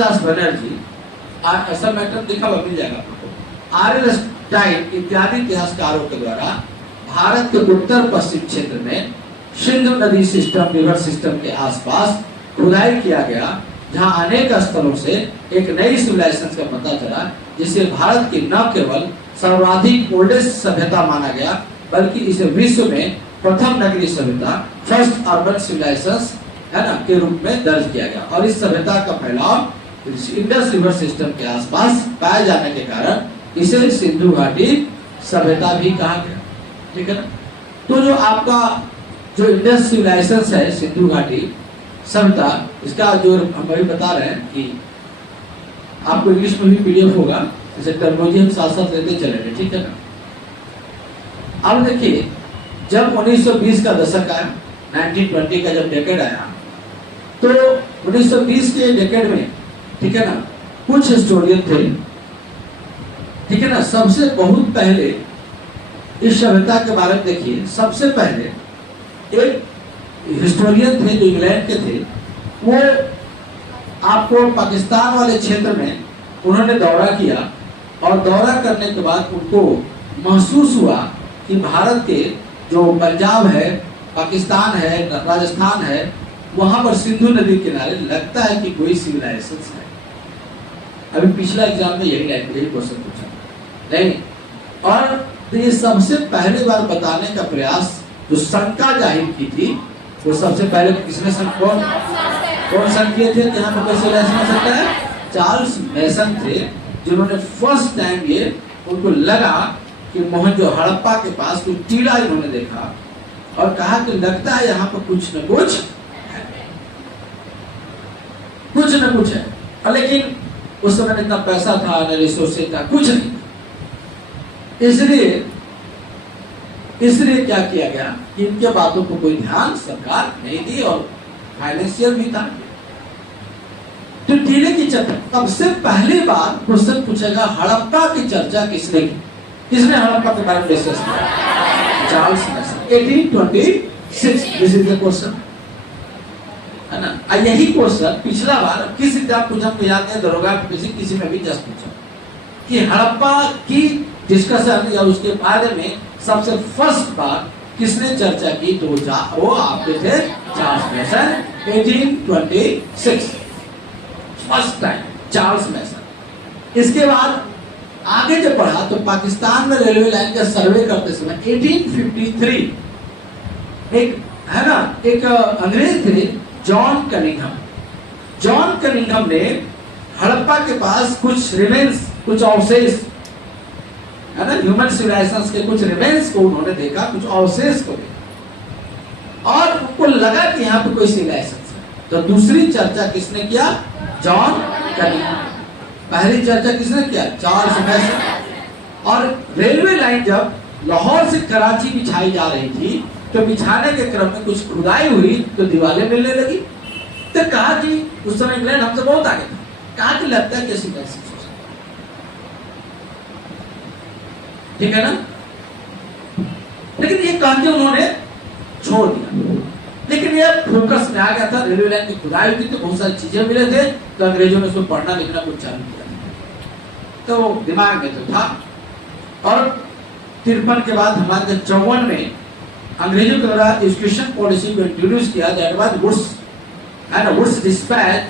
बनर्जी ऐसा मैटर लिखा हुआ मिल जाएगा आपको। आर्यस्टाइन इत्यादि इतिहासकारों के द्वारा भारत के उत्तर पश्चिम क्षेत्र में सिंधु नदी सिस्टम रिवर सिस्टम के आसपास खुदाई किया गया, जहां अनेक स्थलों से एक नई सिविलाइजेशन का पता चला, जिसे भारत की न केवल सर्वाधिक ओल्डेस्ट सभ्यता माना गया, बल्कि इसे विश्व में प्रथम नगरीय सभ्यता फर्स्ट अर्बन सिविलाइजेशन है ना के रूप में दर्ज किया गया। और इस सभ्यता का फैलाव इंडस रिवर सिस्टम के आसपास पाए जाने के कारण इसे सिंधु घाटी सभ्यता भी कहा गया। ठीक है ना। तो जो आपका जो इंडस सिविलाइजेशन है सिंधु घाटी सभ्यता, इसका जो हम अभी बता रहे हैं कि आपको इंग्लिश में भी पीडीएफ होगा, जैसे टर्मिनोलॉजी हम साथ साथ लेते चलेंगे। ठीक है ना। अब देखिए, जब 1920 का दशक आया, 1920 का जब डेकेड आया, तो 1920 के डेकेड में, ठीक है ना, कुछ हिस्टोरियन थे, ठीक है ना। सबसे बहुत पहले इस सभ्यता के बारे में देखिए, सबसे पहले एक हिस्टोरियन थे जो इंग्लैंड के थे, वो आपको पाकिस्तान वाले क्षेत्र में उन्होंने दौरा किया, और दौरा करने के बाद उनको महसूस हुआ कि भारत के जो पंजाब है, पाकिस्तान है, राजस्थान है, वहां पर सिंधु नदी किनारे लगता है कि कोई सिविलाइजेशन है। अभी पिछला एग्जाम में यही क्वेश्चन पूछा नहीं, और तो ये सबसे पहले बार बताने का प्रयास जो शंका जाहिर की थी, वो सबसे पहले किसने कौन सन किए थे कि यहाँ पर कोई सिविलाइजेशन हो सकता है? चार्ल्स मैसन थे, जिन्होंने फर्स्ट टाइम ये उनको लगा कि मोहनजो हड़प्पा के पास कुछ टीला इन्होंने देखा और कहा कि लगता है यहाँ पर कुछ न कुछ है। और लेकिन उस समय इतना पैसा था, न रिसोर्सेज था, कुछ नहीं। इसलिए क्या किया गया कि इनके बातों को कोई ध्यान सरकार नहीं दी, और फाइनेंशियल भी था। तो टीले की चर्चा सबसे पहली बार क्वेश्चन पूछेगा, हड़प्पा की चर्चा किसने की? किसने हड़प्पा के बारे में डिस्कस किया? Charles Masson, 1826। This is the question, है ना। यही क्वेश्चन पिछला बार किस एग्जाम पूछा आपको याद है? दरोगा किसी में भी जस्ट पूछा कि हड़प्पा की डिस्कशन या उसके बारे में सबसे फर्स्ट बार किसने चर्चा की? तो वो आपके थे Charles Masson, 1826 first time Charles मैसन। इसके बाद आगे जब बढ़ा तो पाकिस्तान में रेलवे लाइन का सर्वे करते समय 1853 एक है ना, एक अंग्रेज थे जॉन कनिंघम ने हड़प्पा के पास कुछ रिमेन्स, कुछ अवशेष है ना, ह्यूमन सिविलाइजेशन के कुछ रिमेन्स को उन्होंने देखा, कुछ अवशेष को देखा, और उनको लगा कि यहाँ पे कोई सिविलाइजेशन है। तो दूसरी चर्चा किसने किया? John Cunningham. पहली चर्चा किसने किया? चार्ल्स मैसन। और रेलवे लाइन जब लाहौर से कराची बिछाई जा रही थी, तो बिछाने के क्रम में कुछ खुदाई हुई तो दीवारें मिलने लगी। तो कहा कि उस समय इंग्लैंड हमसे बहुत आगे था, कहा कि लगता है कि सिविलाइजेशन, ठीक है ना। लेकिन ये कहा कि उन्होंने छोड़ दिया। लेकिन ये फोकस में आ गया था, रेलवे लाइन की खुदाई हुई थी तो बहुत सारी चीजें मिले थे, तो अंग्रेजों ने उसको पढ़ना लिखना कुछ चालू किया, तो दिमाग में तो था। और 53 के बाद हमारे 54 में अंग्रेजों के द्वारा एजुकेशन पॉलिसी को इंट्रोड्यूस किया, that was Wood's dispatch,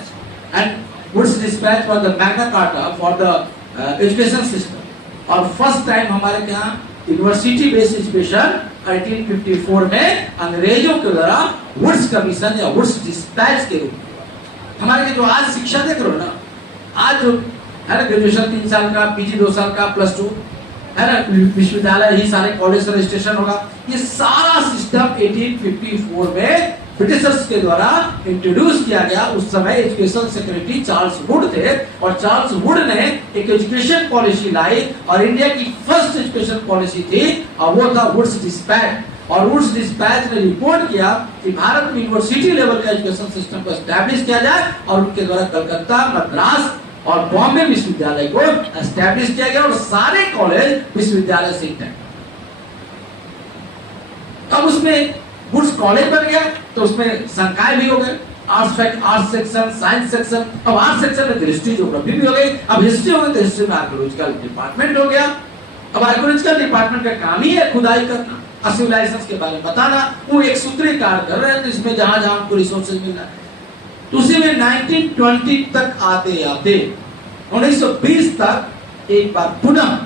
and Wood's dispatch for the Magna Carta for the education system. और फर्स्ट टाइम हमारे यहाँ यूनिवर्सिटी बेस्ड एजुकेशन 1854 में अंग्रेजों के द्वारा वुड्स कमीशन या वुड्स डिस्पैच के रूप में। हमारे जो आज शिक्षा देख रहे हो ना, आज जो है ना, ग्रेजुएशन 3 साल का, पीजी 2 साल का, +2 है ना, विश्वविद्यालय ही सारे कॉलेज से रजिस्ट्रेशन होगा, ये सारा सिस्टम 1854 में ब्रिटिशर्स के द्वारा इंट्रोड्यूस किया गया। उस समय एजुकेशन सेक्रेटरी चार्ल्स वुड थे, और चार्ल्स वुड ने एक एजुकेशन पॉलिसी लाई, और इंडिया की फर्स्ट एजुकेशन पॉलिसी थी, और वो था वुड्स डिस्पैच। और वुड्स डिस्पैच ने रिपोर्ट किया कि भारत में यूनिवर्सिटी लेवल का एजुकेशन सिस्टम को एस्टैब्लिश किया जाए, और उनके द्वारा कलकत्ता, मद्रास और बॉम्बे विश्वविद्यालय को एस्टैब्लिश किया गया, और सारे कॉलेज विश्वविद्यालय से थे। अब उसमें वुड्स कॉलेज बन गया, तो उसमें संकाय भी हो गए। Arts section, science section. अब आर्ट्स सेक्शन में हिस्ट्री ज्योग्राफी भी हो गई, अब हिस्ट्री हो गई तो हिस्ट्री में आर्कियोलॉजिकल डिपार्टमेंट हो गया। अब आर्कियोलॉजिकल डिपार्टमेंट का काम ही है खुदाई करना, सिविलाइजेशंस के बारे में बताना। वो एक सूत्री कार्य कर रहे हैं, तो इसमें जहां जहां हमको रिसोर्सेज मिल रहा है। तो उसी में 1920 तक आते आते 1920 तक एक बार पुनः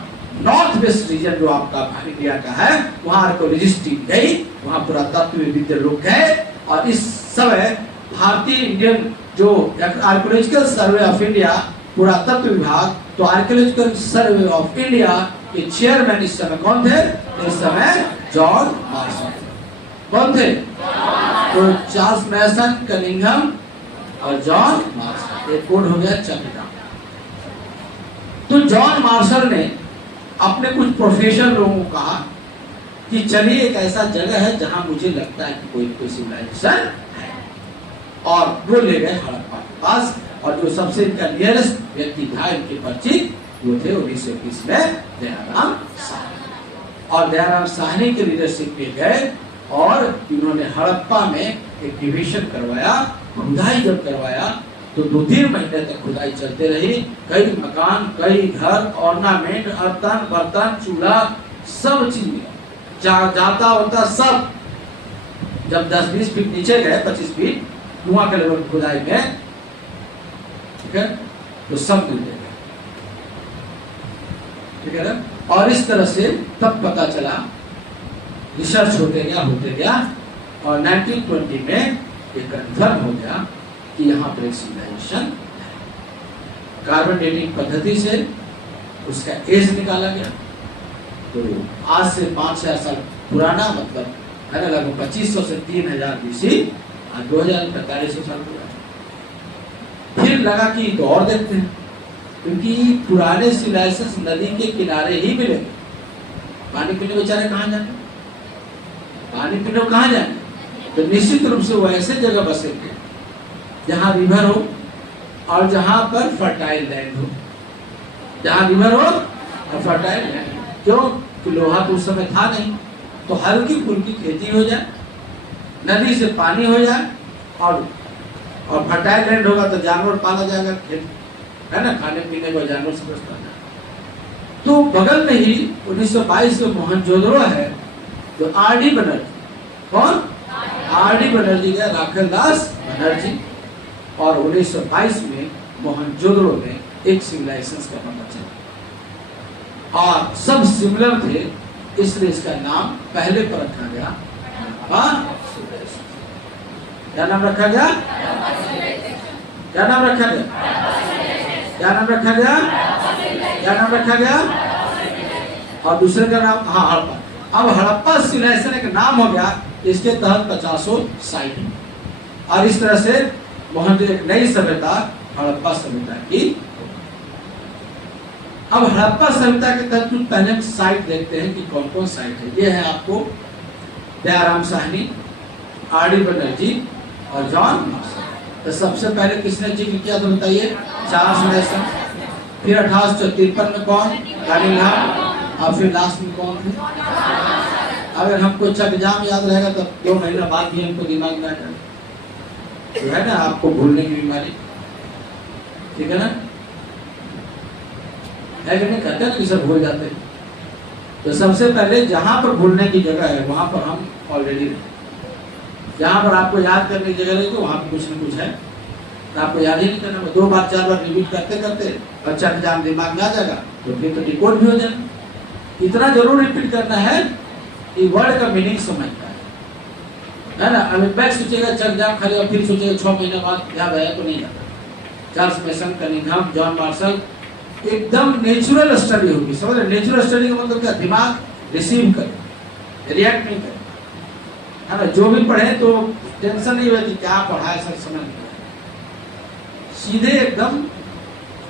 नॉर्थ वेस्ट रीजन जो आपका इंडिया का है, वहां आर्कियोलॉजिस्ट टीम गई, वहां पुरातत्वविद लोग गए, और इस समय भारतीय इंडियन जो आर्कियोलॉजिकल सर्वे ऑफ इंडिया पुरातत्व विभाग, तो आर्कियोलॉजिकल सर्वे ऑफ इंडिया के चेयरमैन इस समय कौन थे? इस समय जॉन मार्शल। कौन थे? तो चार्ल्स मैसन, कनिंघम और जॉन मार्शल। एक कोड हो गया चक्रधाम। तो जॉन मार्शल ने अपने कुछ प्रोफेसर लोगों को कहा कि चलिए एक ऐसा जगह है जहां मुझे लगता है कि कोई सिविलाइजेशन है, और वो ले गए हड़प्पा के पास। और जो सबसे इनका नियरेस्ट व्यक्ति था, इनके परिचित, वो थे 1920 में दयाराम साहनी। और दयाराम साहनी के लीडरशिप में गए और इन्होंने हड़प्पा में एक डिविजन करवाया। खुदाई जब करवाया तो 2-3 महीने तक खुदाई चलते रही। कई मकान, कई घर, ऑर्नामेंट, अर्तन बर्तन, चूल्हा, सब चीज जाता होता सब। जब 10-20 फीट नीचे गए, 25 फीट कुआं के लेवल खुदाई में, ठीक है, तो सब मिल गए, ठीक है ना। और इस तरह से तब पता चला, रिसर्च होते गया और 1920 में ये कंफर्म हो गया कि यहाँ पर एक सिविलाइजेशन है। कार्बन डेटिंग पद्धति से उसका एज निकाला गया। तो आज से 5,000 साल पुराना, मतलब है ना, लगभग 2500 से 3000 BC, आज 2045 साल पुराना। फिर लगा कि तो और देखते हैं, क्योंकि पुराने सिविलाइजेशन नदी के किनारे ही मिले। पानी पीने बेचारे कहाँ जाए? पानी पीने कहाँ जाए? तो निश्चित रूप से वो ऐसे जगह बसेंगे जहाँ रिवर हो और जहाँ पर फर्टाइल लैंड हो। जहाँ रिवर हो और फर्टाइल लैंड, क्यों? कि लोहा तो उस समय था नहीं, तो हल्की फुल्की खेती हो जाए, नदी से पानी हो जाए, और फर्टाइल लैंड होगा तो जानवर पाला जाएगा, खेत है ना, खाने पीने को जानवर समझ पाना। तो बगल में ही 1922 में मोहनजोदड़ो है, जो आर.डी. बनर्जी, कौन? आर.डी. बनर्जी का राखेल दास बनर्जी, और 1922 में मोहनजोदड़ो में एक सिविलाइजेशन का पता चला, और सब सिमिलर थे, इसलिए इसका नाम पहले पर रखा गया क्या नाम रखा गया? क्या नाम रखा गया? क्या नाम रखा गया? क्या नाम रखा गया? और दूसरे का नाम हड़प्पा। अब हड़प्पा सिविलाइजेशन एक नाम हो गया, इसके तहत 50 साइट, और इस तरह से मोहनजोदड़ो एक नई सभ्यता हड़प्पा सभ्यता की। अब हड़प्पा सभ्यता के तहत कुछ पहले साइट देखते हैं कि कौन कौन साइट है। ये है आपको दयाराम साहनी, आर.डी. बनर्जी और जॉन मार्शल। तो सबसे पहले किसने जिक्र किया तो बताइए? चार्ल्स मैसन। फिर 1853 में कौन? कनिंघम। और फिर लास्ट में कौन थे? अगर हमको चकजाम याद रहेगा तो 2 महीना बाद भी हमको दिमाग में आएगा, तो है ना, आपको भूलने की बीमारी, ठीक है ना, है कि नहीं? कहते हैं ना कि सब भूल जाते हैं। तो सबसे पहले जहां पर भूलने की जगह है वहां पर हम ऑलरेडी रहे। जहां पर आपको याद करने की जगह रहेगी वहां पर कुछ न कुछ है, तो आपको याद ही नहीं करना। 2 बार 4 बार रिपीट करते करते अच्छा एग्जाम दिमाग में आ जाएगा, तो फिर तो डिकोड भी हो जाएगा। इतना जरूर रिपीट करना है कि वर्ड का मीनिंग समझता है ना। अभी बैक सोचेगा चक जाम खाली, और फिर सोचेगा 6 महीने बाद याद आया तो नहीं जाता। चार्ल्स मैसन, कनिंघम, जॉन मार्शल, एकदम नेचुरल स्टडी होगी, समझ रहे? नेचुरल स्टडी का मतलब क्या? दिमाग रिसीव करे, रिएक्ट नहीं करे, है ना। जो भी पढ़े तो टेंशन नहीं होती क्या पढ़ा है, सर समझ नहीं, सीधे एकदम,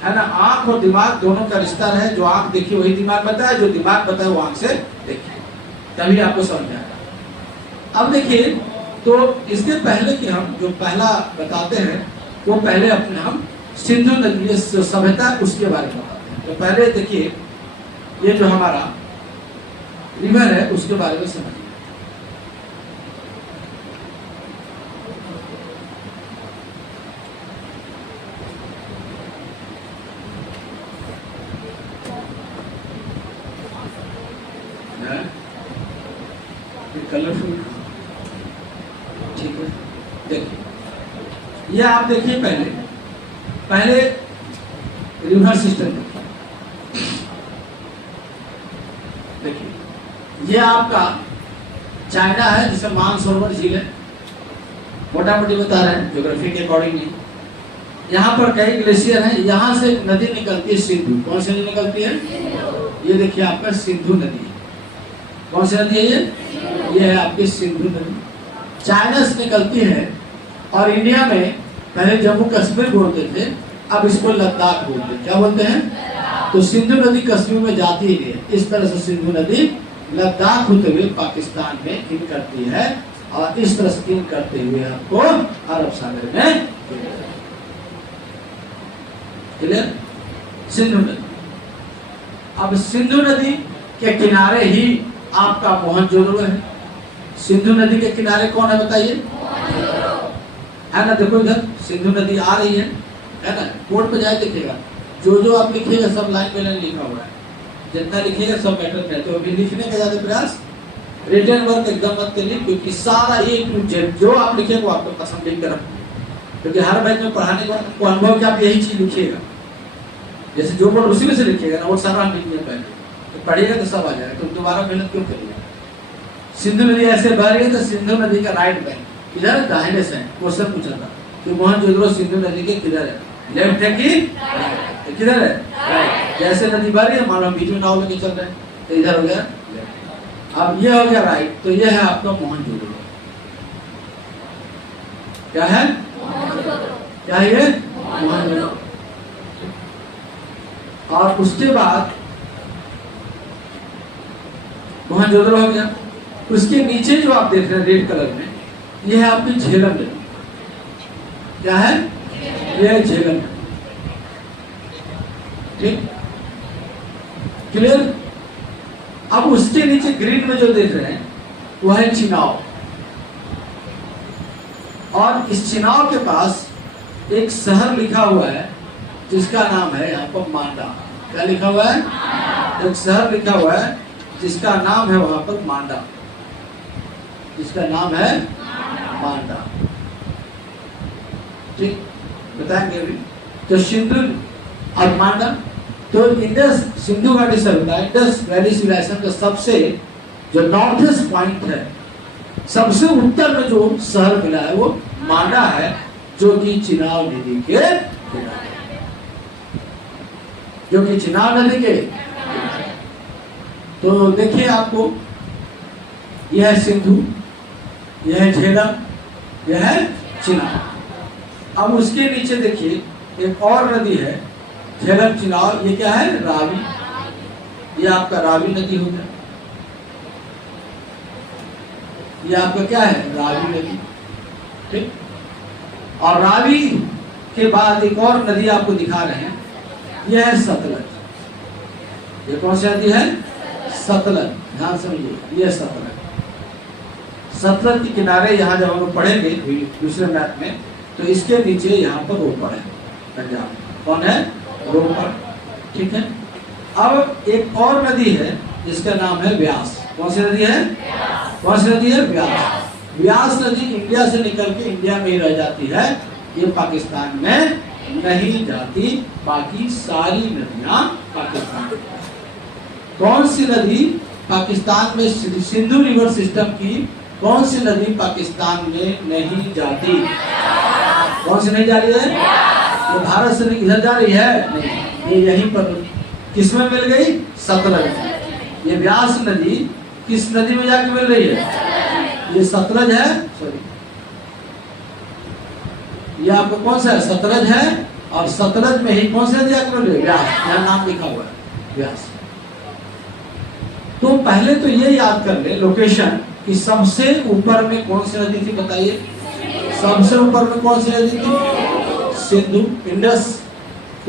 है ना। आंख और दिमाग दोनों का रिश्ता रहे, जो आंख देखी वही दिमाग बताए, जो दिमाग बताए वो आंख से देखिए, तभी आपको समझ आएगा। अब देखिए, तो इसके पहले कि हम जो पहला बताते हैं, वो पहले अपने हम सिंधु नदी सभ्यता उसके बारे में बताते हैं। तो पहले देखिए, ये जो हमारा रिवर है उसके बारे में समझिए। कलरफुल, ठीक है। देखिए ये आप देखिए, पहले रिवर सिस्टम देखिए, ये आपका चाइना है जिसे मानसरोवर झील है, मोटा मोटी बता रहे हैं ज्योग्राफी के अकॉर्डिंगली। यहाँ पर कई ग्लेशियर हैं, यहाँ से एक नदी निकलती है सिंधु। कौन सी नदी निकलती है? ये देखिए आपका सिंधु नदी है। कौन सी नदी है ये है आपकी सिंधु नदी। चाइना से निकलती है और इंडिया में पहले जम्मू कश्मीर बोलते थे, अब इसको लद्दाख बोलते हैं। क्या बोलते हैं? तो सिंधु नदी कश्मीर में जाती ही है। इस तरह से सिंधु नदी लद्दाख होते हुए पाकिस्तान में इन करती है और इस तरह से इन करते हुए आपको अरब सागर में क्लियर। सिंधु नदी, अब सिंधु नदी के किनारे ही आपका मोहनजोदड़ो है। सिंधु नदी के किनारे कौन है बताइए? है ना, देखो इधर सिंधु नदी आ रही है ना। बोर्ड पे जाए देखिएगा, जो आप लिखिएगा सब लाइन बाई लाइन लिखा हुआ है, जितना लिखिएगा सब मैटर में। तो अभी लिखने का ज्यादा प्रयास, रिटर्न वर्क एकदम मत करिए, क्योंकि सारा ये जो आप लिखेंगे वो आपको पसंद लिख कर रखना, क्योंकि हर बैच में पढ़ाने को अनुभव के आप यही चीज लिखिएगा। जैसे जो बोर्ड उसी में से लिखिएगा ना, वो सारा हम लिख लिया पहले, तो पढ़िएगा तो सब आ जाएगा। तो दोबारा मेहनत क्यों करिएगा? सिंधु नदी ऐसे बह रही है, तो सिंधु नदी का राइट बैंक इधर दाहिने से क्वेश्चन पूछा था कि मोहनजोदड़ो सिंधु नदी के किधर है, लेफ्ट है कि किधर है? राइट। जैसे नदी बह रही है, मान लो बीच में नाव लेके चल रहे हैं, तो इधर हो गया। अब ये हो गया राइट, तो ये है आपका मोहनजोदड़ो। क्या है? क्या है ये? मोहनजोदड़ो। और उसके बाद मोहनजोदड़ो हो गया। उसके नीचे जो आप देख रहे हैं रेड कलर में, ये है आपकी झेलम नदी। क्या है? ये है झेलम। ठीक, क्लियर। अब उसके नीचे ग्रीन में जो देख रहे हैं वो है चिनाव, और इस चिनाव के पास एक शहर लिखा हुआ है जिसका नाम है यहाँ पर मांडा। क्या लिखा हुआ है? एक शहर लिखा हुआ है जिसका नाम है वहां पर मांडा, जिसका नाम है मांडा। ठीक, बताएंगे अभी। तो सिंधु और मांडा, तो इंडस सिंधु घाटी सभ्यता, इंडस वैली सिविलाइजेशन का सबसे जो नॉर्थ ईस्ट पॉइंट है, सबसे उत्तर में जो शहर मिला है वो मांडा है, जो कि चिनाव नदी के किनारे, जो कि चिनाव नदी के। तो देखिए आपको, यह है सिंधु, यह है झेलम, यह है चिनाव। अब उसके नीचे देखिए एक और नदी है, झेलम चिनाव, ये क्या है? रावी। ये आपका रावी नदी हो गया। ये आपका क्या है? रावी नदी। ठीक, और रावी के बाद एक और नदी आपको दिखा रहे हैं, यह है सतलज। ये कौन सी नदी है? सतलज। ध्यान समझिए, ये सतलज। सतलज के किनारे यहाँ जब हम लोग पढ़ेंगे दूसरे मैप में, तो इसके नीचे यहाँ पर रोपड़ है, पंजाब। कौन है? रोपड़। ठीक है। अब एक और नदी है जिसका नाम है व्यास। कौन सी नदी है? कौन सी नदी है? व्यास। व्यास नदी इंडिया से निकल के इंडिया में ही रह जाती है, ये पाकिस्तान में नहीं जाती। बाकी सारी नदियां पाकिस्तान में। कौन सी नदी पाकिस्तान में? सिंधु रिवर सिस्टम की कौन सी नदी पाकिस्तान में नहीं जाती? कौन सी नहीं जा रही है? ये भारत से इधर जा रही है? नहीं, ये यहीं पर किसमें मिल गई? सतलज। ये व्यास नदी किस नदी में जाके मिल रही है? ये सतलज है। सॉरी, ये आपको कौन सा है? सतलज है। और सतलज में ही कौन सी नदी जाके मिल रही है? व्यास। यहाँ नाम लिखा हुआ है व्यास। तो पहले तो ये याद कर ले लोकेशन कि सबसे ऊपर में कौन सी नदी थी बताइए? सबसे ऊपर में कौन सी नदी थी? सिंधु, इंडस।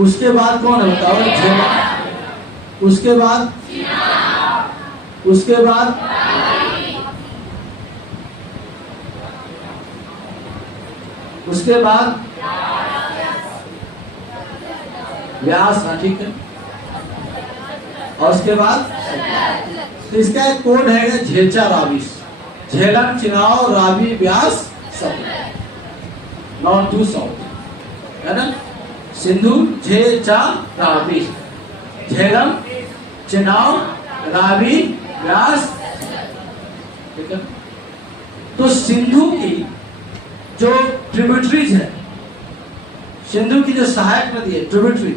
उसके बाद कौन है बताओ? झेलम। उसके बाद उसके बाद उसके बाद व्यास। हाँ ठीक है। और उसके बाद तो इसका एक कोड है झेचा राविस। Jhelum, Chenab, Ravi, Beas, Sutlej, north to south, है ना। सिंधु, झे, चा, रावी, झेलम, चिनाव, रावी, ब्यास, ठीक है। तो सिंधु की जो ट्रिब्यूटरीज है, सिंधु की जो सहायक नदी है ट्रिब्यूटरी,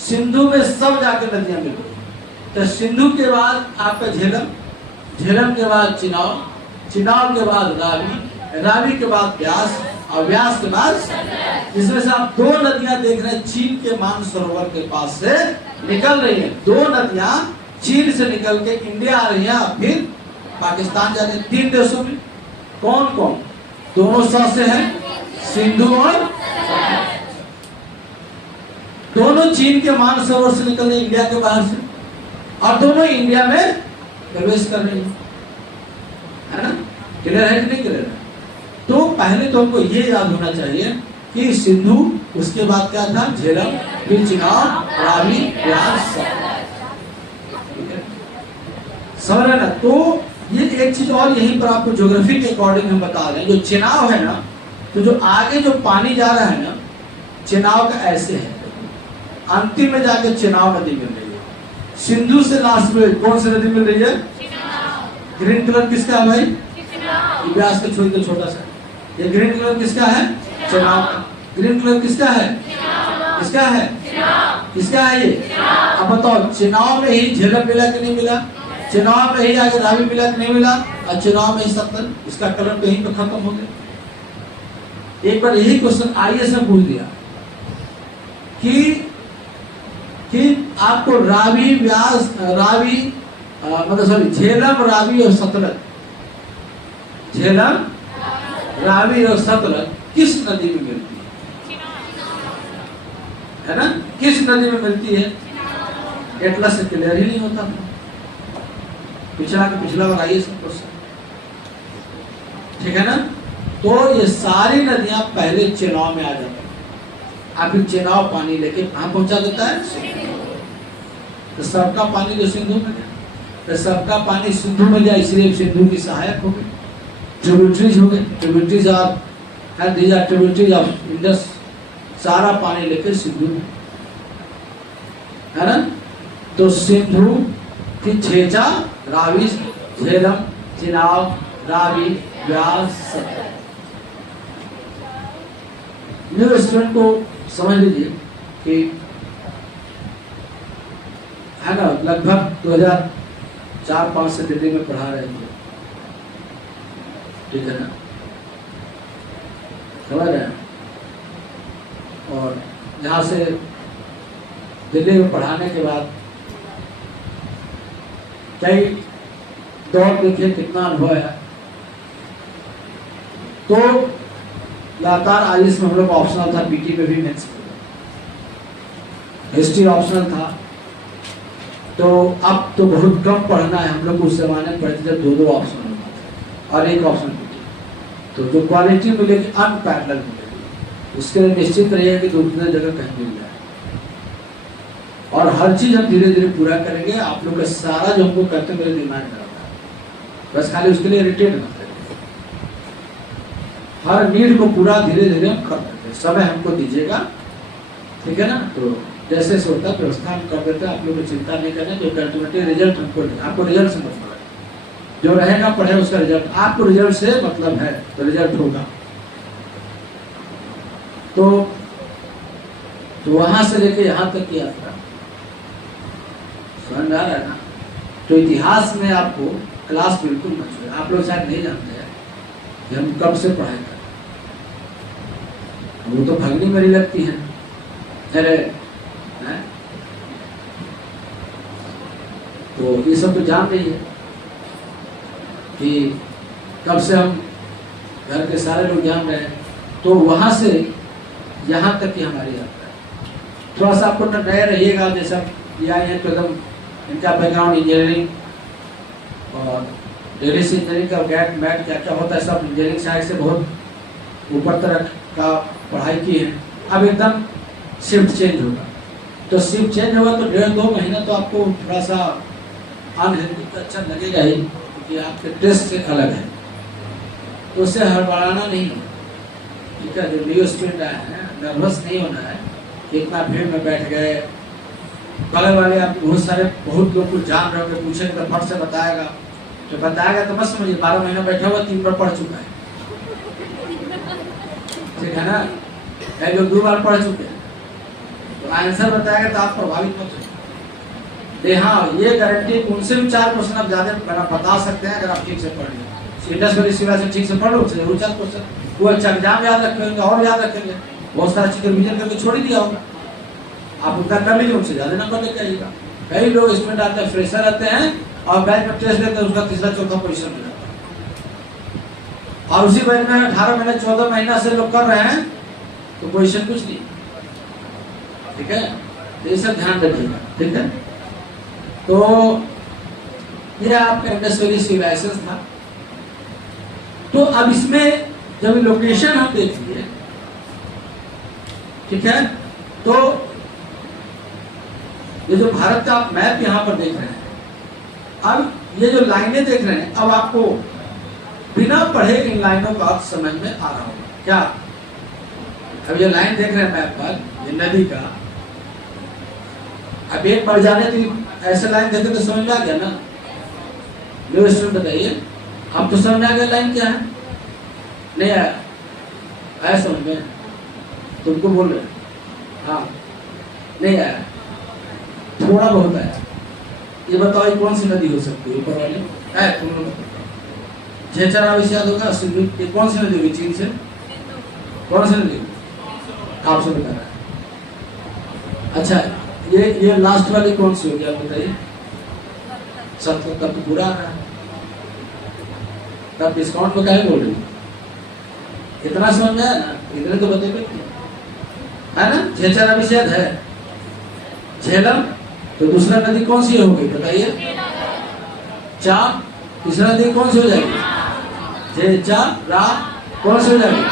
सिंधु में सब जाकर नदियां मिलती हैं। तो सिंधु के बाद आपका झेलम, झेलम के बाद चिनाव, चिनाव के बाद रावी, रावी के बाद ब्यास, और व्यास के बाद, जिसमें से आप दो नदियां देख रहे हैं चीन के मानसरोवर के पास से निकल रही है। दो नदियां चीन से निकल के इंडिया आ रही है, फिर पाकिस्तान जा रही है। 3 देशों में कौन कौन? दोनों सा से है, सिंधु और दोनों चीन के मानसरोवर से निकल रही है, इंडिया के बाहर से, और दोनों इंडिया में प्रवेश कर रही है ना। क्लियर है कि नहीं क्लियर है? तो पहले तो हमको ये याद होना चाहिए कि सिंधु, उसके बाद क्या था? झेलम, फिर चिनाव, रावी, ब्यास, समझ रहे ना। तो ये एक चीज और यहीं पर आपको ज्योग्राफी के अकॉर्डिंग हम बता रहे हैं। जो चिनाव है ना, तो जो आगे जो पानी जा रहा है ना, चिनाव का ऐसे है, अंतिम में जाके चिनाव नदी मिल रही है। सिंधु से लास्ट में कौन सी नदी मिल रही है? ग्रीन कलर किसका है भाई? ब्यास का छोड़ दो, छोटा सा। ये ग्रीन कलर किसका है? चिनाव का। ग्रीन कलर किसका है? किसका है? किसका है ये? अब बताओ, चिनाव में ही झेलम मिला कि नहीं मिला? चिनाव में ही आगे रावी मिला कि नहीं मिला? और चिनाव में ही सतलज, इसका कलर तो यहीं पे खत्म हो गया। एक बार यही क्वेश्चन आईएएस में पूछ दिया कि आपको रावी, व्यास, रावी मतलब सॉरी, झेलम, रावी और सतलज, झेलम, रावी और सतलज किस नदी में मिलती है ना? किस नदी में मिलती है? एटलस से क्लियर ही नहीं होता था। पिछला बार आइए सब क्वेश्चन, ठीक है ना। तो ये सारी नदियां पहले चेनाव में आ जाती है, फिर चेनाव पानी लेके कहां पहुंचा देता है? तो सबका पानी जो सिंधु में गया, तो सबका पानी सिंधु में गया, इसलिए सिंधु की सहायक हो गई, ट्रिब्यूटरीज हो गए। Tributaries are tributaries of Indus, सारा पानी लेकर सिंधु में, है ना। तो सिंधु की झेजा, रावी, झेलम, चिनाव, रावी, व्यास, सतलज। न्यू स्टूडेंट को समझ लीजिए कि है ना, लगभग 2004-05 से दिल्ली में पढ़ा रहे थे, ठीक है ना, समझ रहे हैं। और यहाँ से दिल्ली में पढ़ाने के बाद कई दौर देखे, कितना अनुभव है। तो लगातार आईएएस में हम लोग ऑप्शनल था, पीटी में भी मेंस, हिस्ट्री ऑप्शनल था। तो अब तो बहुत कम पढ़ना है, हम लोग उस जमाने में पढ़ते जब 2-2 ऑप्शन होता था और एक ऑप्शन पीटी। तो जो क्वालिटी मिलेगी अनपैरेलल मिलेगी, उसके लिए निश्चित रहिए कि दूसरी जगह कहीं मिल जाए। और हर चीज हम धीरे धीरे पूरा करेंगे। आप लोग का सारा जो हमको कहते मेरे दिमाग में रहता है, बस खाली उसके लिए इरिटेट मत करिए। हर नीड को पूरा धीरे धीरे हम कर देते हैं, समय हमको दीजिएगा, ठीक है ना। तो जैसे से होता है व्यवस्था हम कर देते हैं, आप लोग को चिंता नहीं करना। जो अल्टीमेटली रिजल्ट हमको नहीं, आपको रिजल्ट से मतलब है, जो रहेगा पढ़े उसका रिजल्ट, आपको रिजल्ट से मतलब है, तो रिजल्ट होगा। तो वहां से लेके यहाँ तक की यात्रा समझ में आ रहा है ना। तो इतिहास में आपको क्लास बिल्कुल मत छोड़िए। आप लोग शायद नहीं जानते हैं कि हम कब से पढ़ाई कर, वो तो भगनी मेरी लगती है, अरे है? तो ये सब तो जान रही है कि कब से हम घर के सारे लोग जान रहे हैं। तो वहां से यहाँ तक की हमारी यात्रा है। थोड़ा सा आपको नए रहिएगा, जैसा किया है तो एकदम इनका बैकग्राउंड इंजीनियरिंग और दिल्ली से इंजीनियरिंग का गैट मैट क्या क्या होता है, सब इंजीनियरिंग साइड से बहुत ऊपर तरह का पढ़ाई की है। अब एकदम शिफ्ट चेंज होगा, तो शिफ्ट चेंज होगा तो 1.5-2 महीना तो आपको थोड़ा सा अनहेल्दी तो अच्छा लगेगा ही, क्योंकि आपके टेस्ट से अलग है। तो उससे हड़बड़ाना नहीं है, ठीक है। जो न्यू स्टूडेंट आए हैं, नर्वस नहीं होना है कि इतना भीड़ में बैठ गए, बगल वाले आप बहुत लोग कुछ जान रहे हो, पूछेंगे तो फट से बताएगा, तो बताएगा तो बस समझिए 12 महीना बैठा हुआ 3 बार पढ़ चुका है, ठीक है ना। कई लोग 2 बार पढ़ चुके हैं, तो आंसर बताएगा तो आप प्रभावित मत हो। हाँ, ये गारंटी उनसे भी 4 क्वेश्चन आप ज्यादा बता सकते हैं अगर आप ठीक से पढ़ लें। इंडस वाली सिवा से ठीक से पढ़ लो, जरूर 4 क्वेश्चन वो अच्छा एग्जाम याद रखेंगे और याद रखेंगे, बहुत सारी चीजें रिविजन करके छोड़ ही दिया होगा, आप उतना कर लीजिए, उनसे ज्यादा नंबर लेके आइएगा। कई लोग स्टूडेंट आते हैं, फ्रेशर आते हैं और बैच में टेस्ट देते हैं, उसका तीसरा चौथा पोजीशन मिल जाता है, और उसी बैच में 18 महीने 14 महीना से लोग कर रहे हैं तो पोजीशन कुछ नहीं, ठीक है। तो ये सब ध्यान रखिएगा, ठीक है। तो ये आपका इंडस वैली सी लाइसेंस था। तो अब इसमें जब लोकेशन हम देखिए, ठीक है, तो ये जो भारत का आप मैप यहाँ पर देख रहे हैं, अब ये जो लाइनें देख रहे हैं, अब आपको बिना पढ़े इन लाइनों का अर्थ समझ में आ रहा होगा क्या। अब ये लाइन देख रहे हैं मैप पर, ये नदी का, अब एक बार जाने तो ऐसे लाइन देखे तो समझ में आ गया ना। लो स्टूडेंट बताइए, आप तो समझ में आ गया लाइन क्या है, नहीं आया? आया समझ में? तुमको बोल रहे, हाँ नहीं आया, थोड़ा बहुत आया। ये बताओ ये कौन सी नदी हो सकती है ऊपर वाली? है तुम लोग झेंचर आवेश याद होगा, सिंधु। ये कौन सी नदी होगी चीन से? कौन सी नदी आपसे बता रहा है। अच्छा ये लास्ट वाली कौन सी होगी आप बताइए? सब तब तो पूरा आ रहा है, तब डिस्काउंट में क्या बोल रही? इतना समझ में आया ना, इतने तो बताइए है ना। झेंचर आवेश याद है, झेलम। तो दूसरा नदी कौन सी होगी बताइए? चा। तीसरा नदी कौन सी हो जाएगी? झेंचा रा। कौन सी हो जाएगी?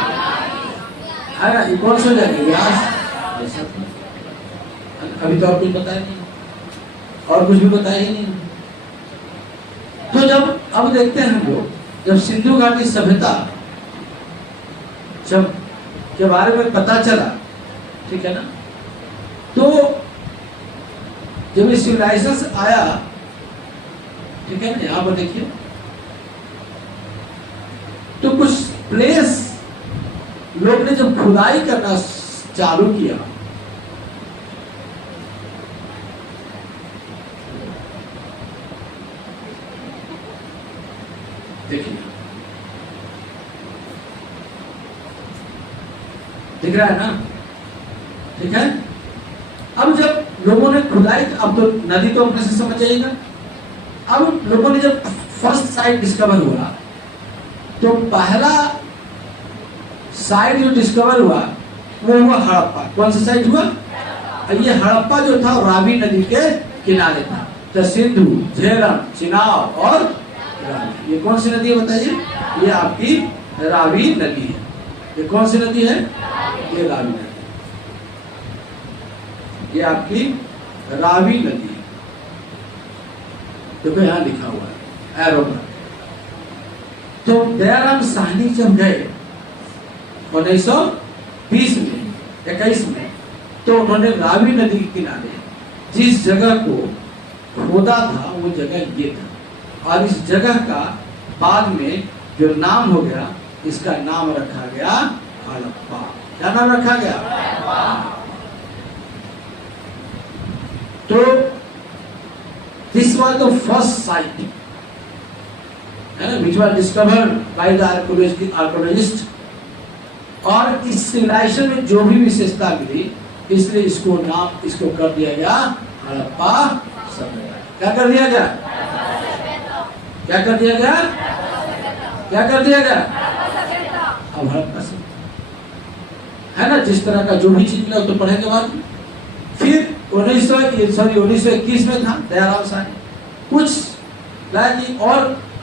है ना, ये कौन सी हो जाएगी? व्यास। अभी तो और कुछ बताया नहीं, और कुछ भी बताया ही नहीं। तो जब अब देखते हैं हम लोग, जब सिंधु घाटी सभ्यता जब के बारे में पता चला, ठीक है ना, तो जब ये सिविलाइजेशन आया, ठीक है ना, यहां पर देखिए, तो कुछ प्लेस लोग ने जब खुदाई करना चालू किया, देखिए दिख रहा है ना, ठीक है। अब जब लोगों ने खुदाई, अब तो नदी तो अपने से समझ जाएगा, अब लोगों ने जब फर्स्ट साइट डिस्कवर हुआ, तो पहला साइट जो डिस्कवर हुआ वो हुआ हड़प्पा। कौन सा साइट हुआ? ये हड़प्पा जो था रावी नदी के किनारे था। तो सिंधु, झेलम, चिनाब और रावी, ये कौन सी नदी है बताइए? ये आपकी रावी नदी है। ये कौन सी नदी है? ये रावी नदी, ये आपकी रावी नदी है। देखो यहां लिखा हुआ है एरो पर। तो दयाराम साहनी जब गए 1920 में 21 में, तो उन्होंने रावी नदी के किनारे जिस जगह को खोदा था वो जगह ये था, और इस जगह का बाद में जो नाम हो गया, इसका नाम रखा गया हड़प्पा। क्या नाम रखा गया? तो this was the first sight है ना, which was discovered by the archaeologist। और इस सिविलाइजेशन में जो भी विशेषता मिली, इसलिए इसको कर दिया गया हड़प्पा सभ्यता। क्या कर दिया गया? क्या कर दिया गया? क्या कर दिया गया? अब हड़प्पा सभ्यता है ना, जिस तरह का जो भी चीज मिला तो पढ़ेंगे बाद में। फिर 1921 में था दयाराम साहनी, कुछ लाया और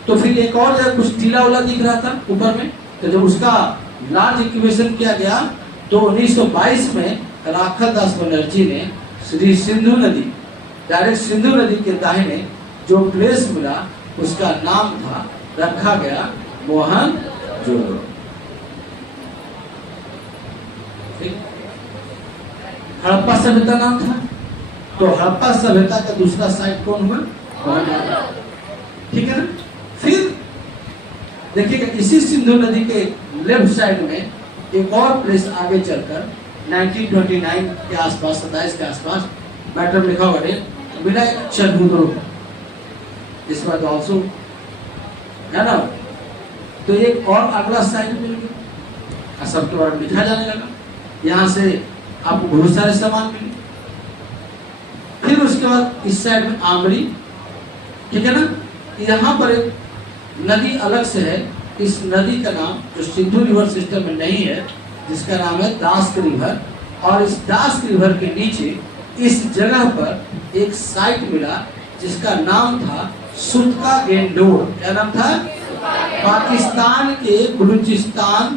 तो फिर एक और जगह कुछ टीला वाला दिख रहा था ऊपर में, तो जब उसका लार्ज एक्विजिशन किया गया, तो 1922 में राखल दास बनर्जी ने श्री सिंधु नदी, डायरेक्ट सिंधु नदी के दाहिने जो प्लेस मिला, उसका नाम था, रखा गया मोहन जोड़ दो। ठीक, हड़प्पा सभ्यता नाम था, तो हड़प्पा सभ्यता का दूसरा साइट कौन हुआ? ठीक है ना। फिर देखिएगा इसी सिंधु नदी के लेफ्ट साइड में एक और प्लेस आगे चलकर 1929 के आसपास, 27 के आसपास मैटर लिखा हुआ है, मिला चरबुद्रो, दिस वाज आल्सो, है ना। तो एक और अगला साइड मिल गया, सबके बारे में लिखा जाने लगा, यहाँ से आपको बहुत सारे सामान मिले। फिर उसके बाद इस साइड में आमरी, ठीक है ना। यहाँ पर एक नदी अलग से है, इस नदी का नाम जो सिंधु रिवर सिस्टम में नहीं है, जिसका नाम है दास्क रिवर, और इस दास्क रिवर के नीचे इस जगह पर एक साइट मिला जिसका नाम था सुतका गेंडोर। क्या नाम था? पाकिस्तान के बलूचिस्तान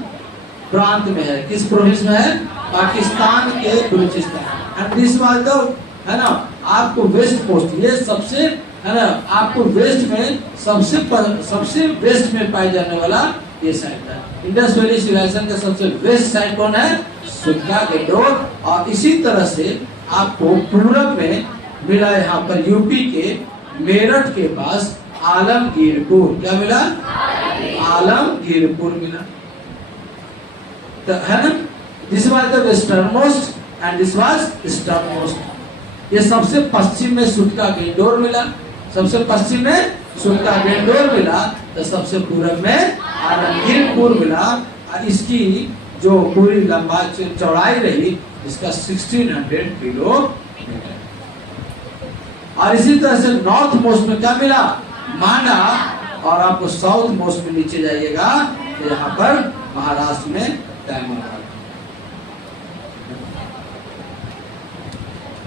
प्रांत में है। किस प्रोविंस में है? पाकिस्तान के Balochistan. And this was the, है ना, आपको वेस्ट कोस्ट, ये सबसे, है ना, आपको वेस्ट में सबसे वेस्ट में पाए जाने वाला ये साइट है। इंडस वैली सिविलाइजेशन का सबसे वेस्ट साइट कौन है? सुतका गेंडोर। और इसी तरह से आपको पूरब में मिला यहाँ पर यूपी के मेरठ के पास आलमगीरपुर। क्या मिला? आलमगीरपुर मिला, तो है ना। This was the western most and this was eastern most. ये सबसे पश्चिम में सुतका गेंडोर मिला, सबसे पश्चिम में सुतका गेंडोर मिला, तो सबसे पूरब में आलमगीरपुर मिला। इसकी जो पूरी लंबाई चौड़ाई रही इसका 1600 किलोमीटर। और इसी तरह से नॉर्थ मोस्ट में क्या मिला? मांडा। और आपको साउथ मोस्ट में नीचे जाइएगा तो यहाँ पर महाराष्ट्र में दैमाबाद।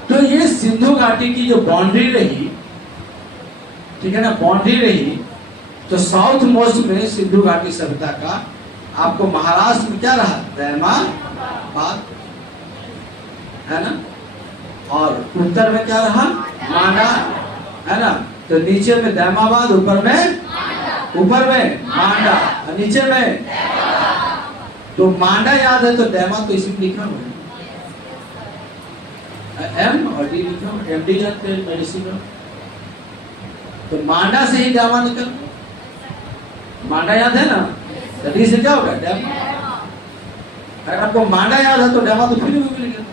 तो ये सिंधु घाटी की जो बाउंड्री रही, ठीक है ना, बाउंड्री रही, तो साउथ मोस्ट में सिंधु घाटी सभ्यता का आपको महाराष्ट्र में क्या रहा? दैमाबाद, है ना। और उत्तर में क्या रहा? मांडा, है ना। तो नीचे में दैमाबाद, ऊपर में मांडा, और नीचे में, तो मांडा याद है तो दैमा तो इसमें लिखा हुआ है, एम और डी लिखा हुआ, एमडी जानते हैं मेडिसिन। तो मांडा से ही दैमा निकल, मांडा याद है ना, तो डी से क्या होगा? दैमा। अगर आपको मांडा याद है तो दैमा तो फिर भी मिल गया।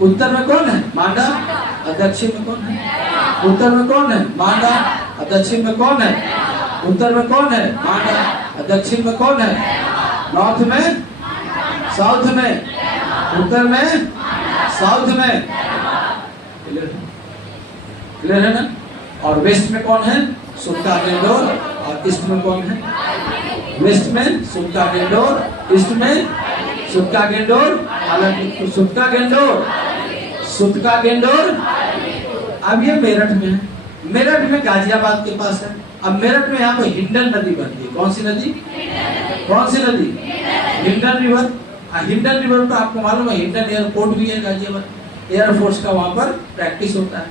उत्तर में कौन है? मांडा। और दक्षिण में कौन है? उत्तर में कौन है? मांडा। और दक्षिण में कौन है? उत्तर में कौन है? मांडा। और दक्षिण में कौन है? नॉर्थ में, साउथ में, उत्तर में, साउथ में। क्लियर है ना। और वेस्ट में कौन है? सुतका गेंडोर। और ईस्ट में कौन है? वेस्ट में सुतका गेंडोर, ईस्ट में सुतका गेंडोर, सुतका गेंडोर, सुतका गेंडोर। अब ये मेरठ में है, मेरठ में गाजियाबाद के पास है। अब मेरठ में यहाँ पर हिंडन नदी बनती है। कौन सी नदी? कौन सी नदी? हिंडन रिवर। हिंडन रिवर पर आपको मालूम है हिंडन एयरपोर्ट भी है गाजियाबाद, एयरफोर्स का वहां पर प्रैक्टिस होता है।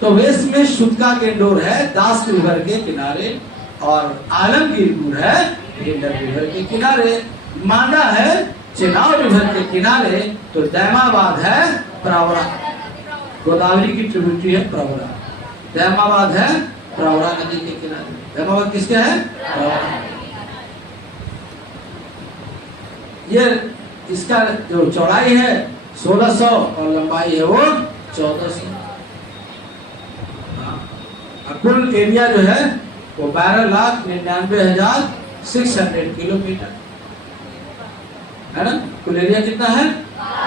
तो वेस्ट में सुतका गेंडोर है दास रिवर के किनारे, और आलमगीरपुर है हिंडन रिवर के किनारे। मांडा है चेनाब रिवर के किनारे। तो दैमाबाद है प्रवरा, गोदावरी की ट्रिब्यूटरी है प्रवरा। दैमाबाद है प्रवरा नदी के किनारे। दैमाबाद किसके है? प्रवरा। ये इसका जो चौड़ाई है 1600 और लंबाई है वो 1400। कुल एरिया जो है वो 12,99,600 किलोमीटर है ना। कुल एरिया कितना है?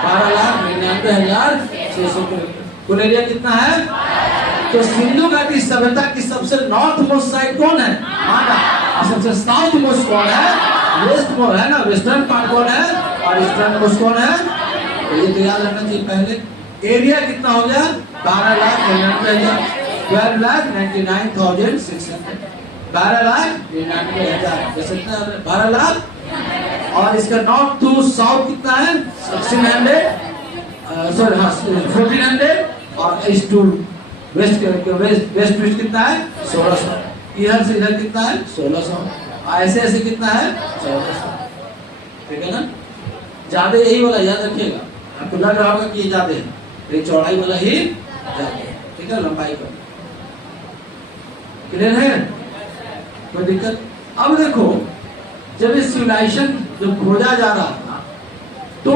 12,99,600 किलोमीटर। कुल एरिया कितना है? तो सिंधु घाटी सभ्यता की सबसे नॉर्थ मोस्ट साइड कौन है? मांडा। और सबसे साउथ मोस्ट कौन है? वेस्ट मोस्ट, है ना। वेस्टर्न पार्ट कौन है? और ईस्टर्न मोस्ट कौन है? तो ये तो याद रखना चाहिए पहले। एरिया कितना हो गया? 12,99,000, 12,99,600, 12,99,000, 12 लाख। और इसका नॉर्थ टू साउथ कितना है? 1600, सॉरी हाँ 1400। और ईस्ट टू वेस्ट, वेस्ट कितना है? 1600। इधर से इधर कितना है? 1600। ऐसे ऐसे कितना है 14 साल, ठीक है ना। ज्यादा यही वाला याद रखिएगा, आपको लग रहा होगा कि ये ज्यादा है, ये चौड़ाई वाला ही ज्यादा है, ठीक है, लंबाई का। क्लियर है, कोई दिक्कत। अब देखो, जब ये सिविलाइजेशन जब खोजा जा रहा था तो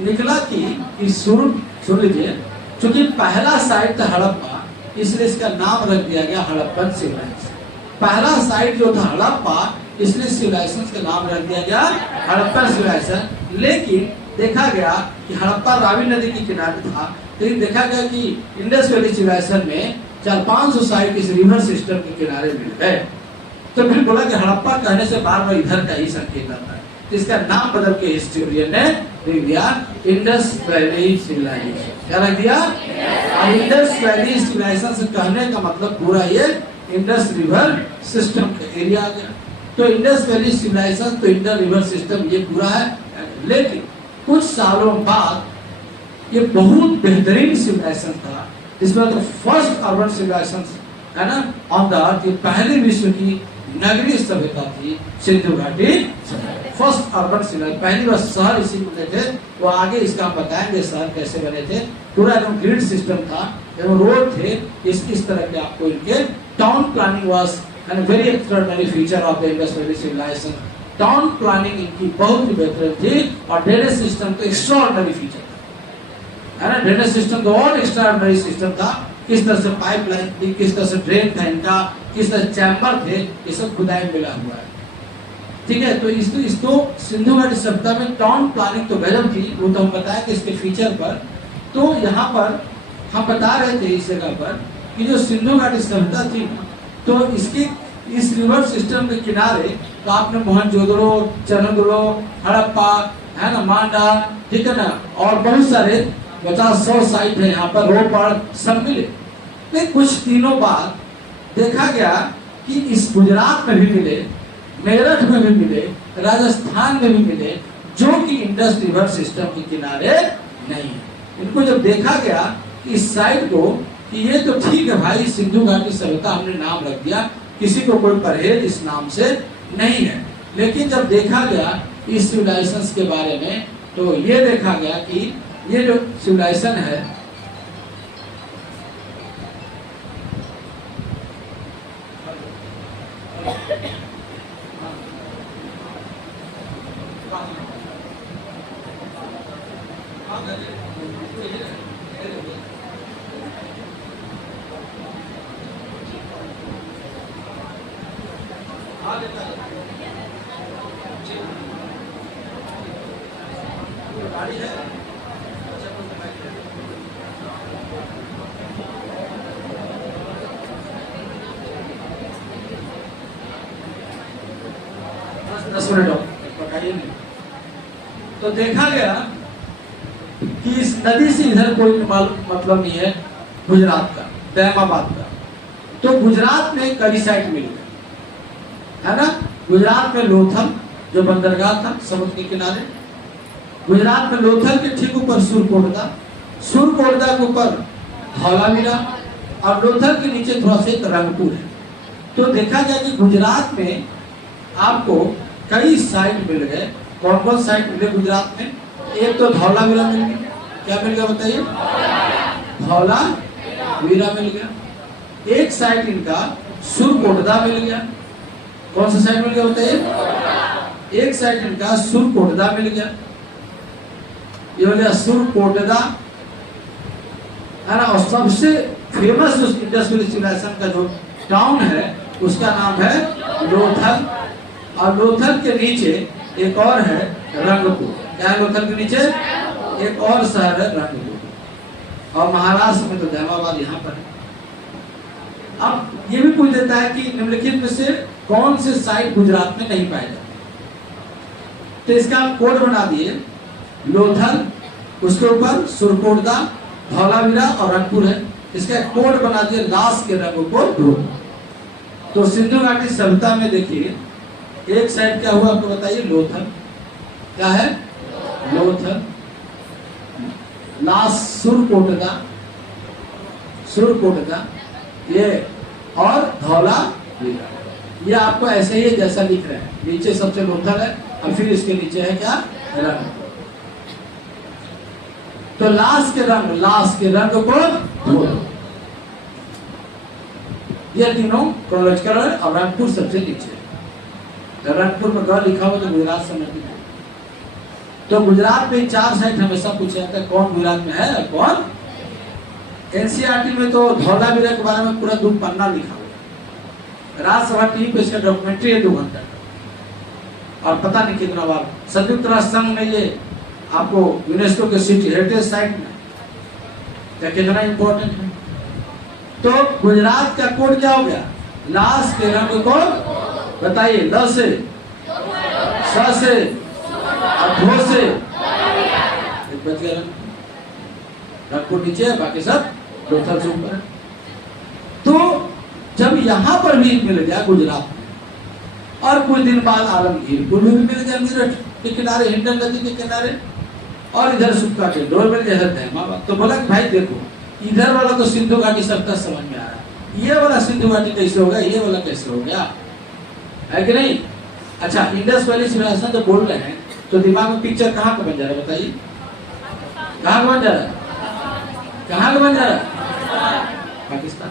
निकला कि सुन लीजिए, चूंकि पहला साइट था हड़प्पा, इसलिए इसका नाम रख दिया गया हड़प्पन सिविलाइजेशन। पहला साइट जो था हड़प्पा, इसलिए सिविलाइजेशन का नाम रख दिया गया हड़प्पन सिविलाइजेशन। लेकिन देखा गया कि हड़प्पा रावी नदी के किनारे था, लेकिन देखा गया कि इंडस वैली सिविलाइजेशन में 400-500 साइट इस रिवर सिस्टम के किनारे मिल गए। तो फिर बोला कि हड़प्पा कहने से बार बार इधर का ही संकेत आता है, तो इसका नाम बदल के हिस्टोरियन ने दे दिया इंडस वैली सिविलाइजेशन। क्या रख दिया? अब इंडस वैली सिविलाइजेशन से कहने का मतलब पूरा ये इंडस रिवर सिस्टम का एरिया आ गया। तो इंडस वैली सिविलाइजेशन तो इंडस रिवर सिस्टम ये पूरा है। लेकिन कुछ सालों बाद ये बहुत बेहतरीन सिविलाइजेशन था, जिसमें तो फर्स्ट अर्बन सिविलाइजेशन है ना ऑन द अर्थ, ये पहली विश्व की नगरीय सभ्यता थी सिंधु घाटी। फर्स्ट अर्बन सिविलाइजेशन, पहली बार शहर इसी में बने थे। वो आगे इसका हम बताएंगे शहर कैसे बने थे। पूरा एकदम ग्रिड सिस्टम था, एवं रोड थे, इस तरह के आपको इनके town planning was and very extraordinary feature of the Indus valley civilisation. Town planning इनकी बहुत ही बेहतर थी, और ड्रेनेज सिस्टम तो एक्स्ट्राऑर्डिनरी फीचर था, है ना। ड्रेनेज सिस्टम तो और एक्स्ट्राऑर्डिनरी सिस्टम था। किस तरह से पाइपलाइन थी, किस तरह से ड्रेन था इनका, किस तरह चैम्बर थे, ये सब खुदाई मिला हुआ है, ठीक है। तो इसको सिंधु घाटी सभ्यता में टाउन प्लानिंग तो गजब थी, वो तो हम बताएंगे इसके फीचर पर। तो यहाँ पर हम बता रहे थे इस जगह पर कि जो सिंधु घाटी सभ्यता थी, तो इसके इस रिवर सिस्टम के किनारे तो आपने मोहनजोदड़ो, चरनगुलो, हड़प्पा, है ना, मांडा, ठीक है ना, और बहुत सारे 50-100 साइट है यहाँ पर, रोपड़ सब मिले। लेकिन कुछ दिनों बाद देखा गया कि इस गुजरात में भी मिले, मेरठ में भी मिले, राजस्थान में भी मिले, जो कि इंडस रिवर सिस्टम के किनारे नहीं है। इनको जब देखा गया कि इस साइट को कि ये तो ठीक है भाई, सिंधु घाटी सभ्यता हमने नाम रख दिया, किसी को कोई परहेज इस नाम से नहीं है। लेकिन जब देखा गया इस सिविलाइजेशन के बारे में, तो ये देखा गया कि ये जो सिविलाइजेशन है, तो देखा गया कि इस नदी से इधर कोई मतलब नहीं है गुजरात का, दयामाबाद का। तो गुजरात में कई साइट मिल गए, है ना। गुजरात में लोथल जो बंदरगाह था समुद्र के किनारे, गुजरात में लोथल के ठीक ऊपर सुरकोटदा, सुरकोटदा के ऊपर धौलावीरा, और लोथल के नीचे थोड़ा सा एक रंगपुर है। तो देखा गया कि गुजरात में आपको कई साइट मिल गए। कौन कौन साइट मिले गुजरात में? एक तो धौलावीरा मिल गया। क्या मिल गया बताइए? धौलावीरा मिल गया। एक साइट इनका सुरकोटदा मिल गया। कौन सा साइट मिल गया बताइए? एक साइट इनका सुरकोटदा मिल गया। ये हो गया सुरकोटदा, है ना। और सबसे फेमस जो इंडस वैली सिविलाइजेशन का जो टाउन है उसका नाम है लोथल, और लोथल के नीचे एक और है रंगपुर। क्या है लोथल के नीचे? एक और शहर है रंगपुर। और महाराष्ट्र में तो दयामाबाद यहाँ पर है। अब ये भी पूछ देता है कि निम्नलिखित में से कौन से साइट गुजरात में नहीं पाए जाते, तो इसका कोड बना दिए। लोथल, उसके ऊपर सुरकोटदा, धौलावीरा और रंगपुर है। इसका कोड बना दिए लास्ट के रंगपुर 2। तो सिंधु घाटी सभ्यता में देखिए एक साइड क्या हुआ आपको बताइए? लोथल। क्या है? लोथल, लास्ट सुरकोटदा, सुरकोटदा ये, और धौलावीरा। ये आपको ऐसे ही जैसा लिख रहे हैं, नीचे सबसे लोथल है और फिर इसके नीचे है क्या, रंग। तो लाश के रंग को धो दो। ये तीनों क्रोनोलॉजिकल है और रंगपुर सबसे नीचे। रंगपुर में ग लिखा हुआ तो गुजरात संबंधित है। तो गुजरात में 4 साइट हमेशा पूछा जाता है कौन गुजरात में है और कौन। एनसीईआरटी में तो धौलावीरा के बारे में पूरा 2 पन्ना लिखा हुआ है। राज्यसभा टीवी पे इसका डॉक्यूमेंट्री है 2 घंटा का। और पता नहीं कितना बार संयुक्त राष्ट्र संघ में ये आपको यूनेस्को के सिटी हेरिटेज साइट में क्या कितना इंपॉर्टेंट है। तो गुजरात का कोड क्या हो गया, लाश के रंग को बताइए, ल से, स से और धो से, एक बच गया रंग को नीचे है, बाकी सब लोथल से ऊपर है। तो जब यहाँ पर भी मिल गया गुजरात में और कुछ दिन बाद आलमगीरपुर में भी मिल गया, मेरठ के किनारे, हिंडन नदी के किनारे, और इधर सुक्का के डोर में जैसा। तो बोला कि भाई देखो इधर वाला तो सिंधु घाटी सबका समझ में आ रहा है, ये वाला सिंधु घाटी कैसे हो गया, ये वाला कैसे हो गया, है कि नहीं। अच्छा, इंडस वैली सिविलाइजेशन जब बोल रहे हैं तो दिमाग में पिक्चर कहाँ का बन जा रहा है बताइए, कहाँ का बन जा रहा है, कहाँ का बन जा रहा है, पाकिस्तान,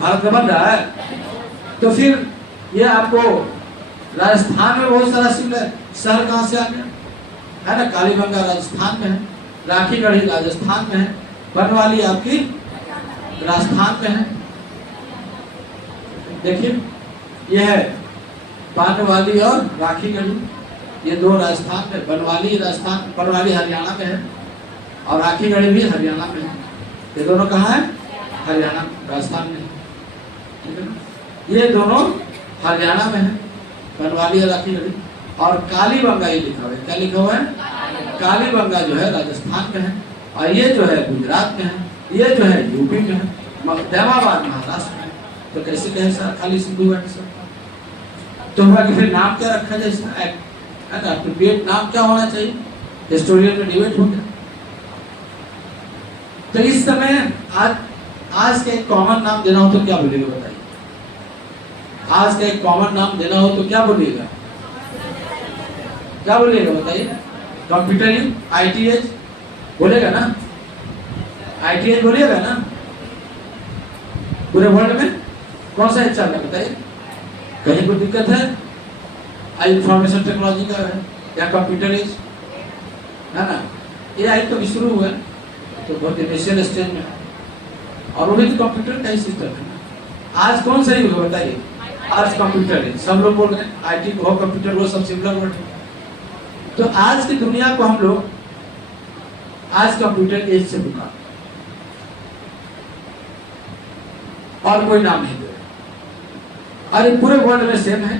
भारत का बन रहा है। तो फिर ये आपको राजस्थान में बहुत सारा शहर कहाँ से आ गया है ना, कालीबंगा राजस्थान में है, राखीगढ़ी राजस्थान में है, बनवाली आपकी राजस्थान में है। देखिए ये है बनवाली और राखीगढ़ी, ये 2 राजस्थान में, बनवाली राजस्थान, बनवाली हरियाणा में है और राखीगढ़ी भी हरियाणा में है। ये दोनों कहाँ है, हरियाणा राजस्थान में है, ठीक है ना। ये दोनों हरियाणा में है, बनवाली और राखीगढ़ी। और कालीबंगा ये लिखा हुआ है, क्या लिखा हुआ है, कालीबंगा जो है राजस्थान में है, और ये जो है गुजरात में है, ये जो है यूपी में है, मखदमाबाद महाराष्ट्र में। तो कैसे कहे सर खाली सिंधु घाटी सब। तो हुआ कि फिर नाम क्या रखा जाए इसका, है ना, एप्रोप्रिएट नाम क्या होना चाहिए, हिस्टोरियन में डिबेट हो गया। तो इस समय आज का एक कॉमन नाम देना हो तो क्या बोलेगा बताइए, आज का एक कॉमन नाम देना हो तो क्या बोलिएगा, क्या बोलिएगा बताइए, कंप्यूटर युग, ITH बोलेगा ना, ITH बोलिएगा ना। पूरे वर्ल्ड में कौन सा चल रहा है बताइए, कहीं कोई दिक्कत है, इंफॉर्मेशन टेक्नोलॉजी का है या कंप्यूटर एज, है ना। AI तो भी शुरू हुआ है, तो बहुत इनिशियल स्टेज में है, और वो भी तो कंप्यूटर का ही सिस्टम है ना। आज कौन सा युग है बताइए, आज कंप्यूटर है, सब लोग बोल रहे हैं IT को हो, कंप्यूटर वो, सब सिमिलर वर्ड है। तो आज की दुनिया को हम लोग आज कंप्यूटर एज से बुला और कोई नाम नहीं दे रहे, और पूरे वर्ल्ड में सेम है।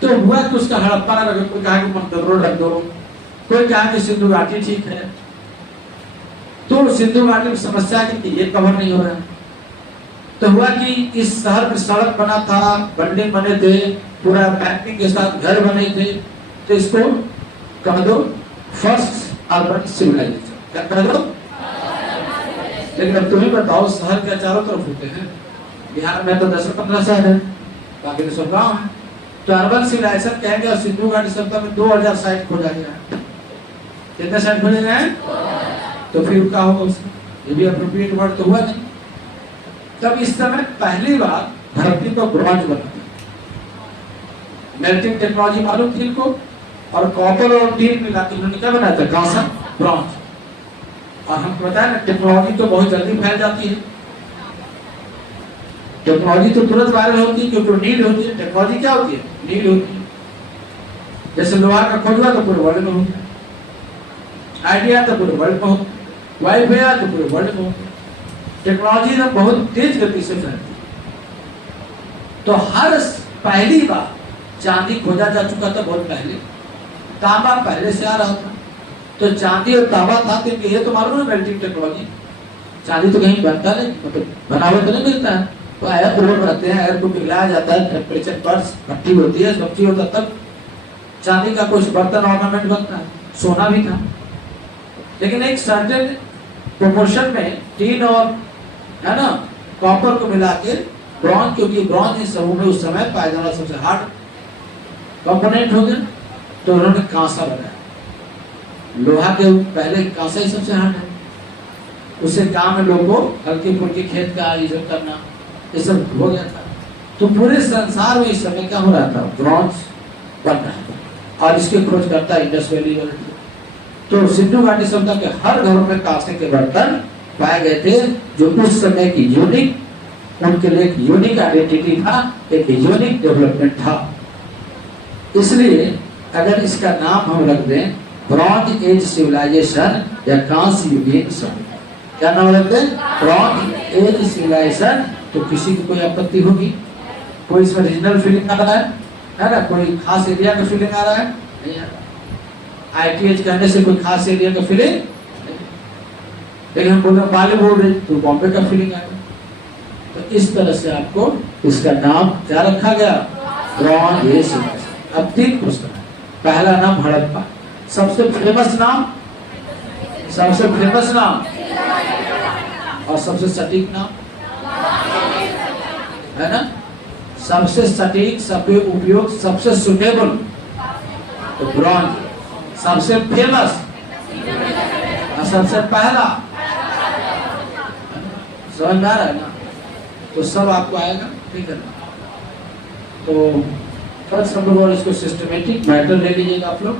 तो हुआ कि उसका हड़प्पा रख दो, कोई कहा कि मंदरों रख दो, कोई कहा कि सिंधु घाटी ठीक है। तो सिंधु घाटी में समस्या है कि ये कवर नहीं हो रहा है। तो हुआ कि इस शहर में सड़क बना था, बिल्डिंग बने थे, पूरा बैंकिंग के साथ घर बने थे, तो इसको कह दो फर्स्ट अर्बन सिविलाइजेशन, क्या कह दो। लेकिन अब तुम्हें बताओ शहर के चारों तरफ होते हैं, बिहार में तो 10-15 शहर है, बाकी तो सब गाँव है। तो अर्बन सिविलाइजेशन कहेंगे और सिंधु घाटी सभ्यता में 2000 साइट खोजा गया। कितने साइट खोजे गए, तो फिर क्या होगा उसका, ये भी अप्रोप्रिएट वर्ड तो हुआ नहीं। तब इस समय पहली बार धरती पर ब्रॉन्ज बना, मेल्टिंग टेक्नोलॉजी मालूम थी इनको, और कॉपर और टीन मिला के इन्होंने क्या बनाया था, कांसा ब्रॉन्ज। और हमको बताया ना टेक्नोलॉजी तो बहुत जल्दी फैल जाती है, टेक्नोलॉजी तो तुरंत वायरल होती है, क्योंकि नीड होती है। टेक्नोलॉजी क्या होती है, नीड होती है। जैसे लोहा का खोज हुआ तो पूरे वर्ल्ड में हो गया, आइडिया तो पूरे वर्ल्ड में हो, वाईफाई आया तो पूरे वर्ल्ड में हो। टेक्नोलॉजी ना बहुत तेज गति से फैलती है। तो हर पहली बार चांदी खोजा जा चुका था बहुत पहले, तांबा पहले से आ रहा था। तो चांदी और तांबा था, तो ये तो मालूम है मेल्टिंग टेक्नोलॉजी। चांदी तो कहीं बनता नहीं, मतलब बना हुआ तो नहीं मिलता है, तो एयर को रहते हैं, एयर को पिघलाया जाता है, टेम्परेचर पर भट्टी होती है, सब चीज होता है, तब चांदी का कुछ बर्तन ऑर्नामेंट बनता है। सोना भी था, लेकिन एक सर्टेन प्रोपोर्शन में टीन और है ना कॉपर को मिला के ब्रॉन्ज, क्योंकि ब्रॉन्ज इस समूह में उस समय पाया जाने वाला सबसे हार्ड कंपोनेंट हो गया, तो उन्होंने कांसा बनाया। लोहा के पहले कांसा ही सबसे हार्ड है, उससे काम में लोगों को हल्की फुल्की खेत का ये सब करना, ये सब हो गया था। तो पूरे संसार में इस समय क्या हो रहा था, ब्रॉन्ज बन रहा था, और इसके खोज करता इंडस वैली वाले थे। तो सिंधु घाटी सभ्यता के हर घरों में कांसे के बर्तन पाए गए थे, जो उस समय की यूनिक, उनके लिए एक यूनिक आइडेंटिटी था, एक यूनिक डेवलपमेंट था। इसलिए अगर इसका नाम हम रख दें ब्रॉन्ज एज सिविलाइजेशन या कांस्य युगीन सभ्यता, क्या नाम रखते हैं, ब्रॉन्ज एज सिविलाइजेशन, तो किसी की कोई आपत्ति होगी? कोई इसमें रीजनल फीलिंग आ रहा है ना, कोई खास एरिया का फीलिंग आ रहा है? नहीं आ रहा। आईटीएच कहने से कोई खास एरिया का फीलिंग, लेकिन हम बोल रहे बॉलीवुड तो बॉम्बे का फीलिंग आएगा। तो इस तरह से आपको इसका नाम क्या रखा गया, ब्रॉन्ज एज सिविलाइजेशन। अब 3 क्वेश्चन है। पहला नाम हड़प्पा, सबसे फेमस नाम, सबसे फेमस नाम और सबसे सटीक नाम है ना, सबसे सटीक, सबसे उपयोग, सबसे सुटेबल, तो ब्रॉन्ज। सबसे फेमस और सबसे पहला, समझ में आ रहा है ना, तो सब आपको आएगा, ठीक है ना। तो फर्स्ट हम लोग और इसको सिस्टमेटिक मैटर ले लीजिएगा आप लोग।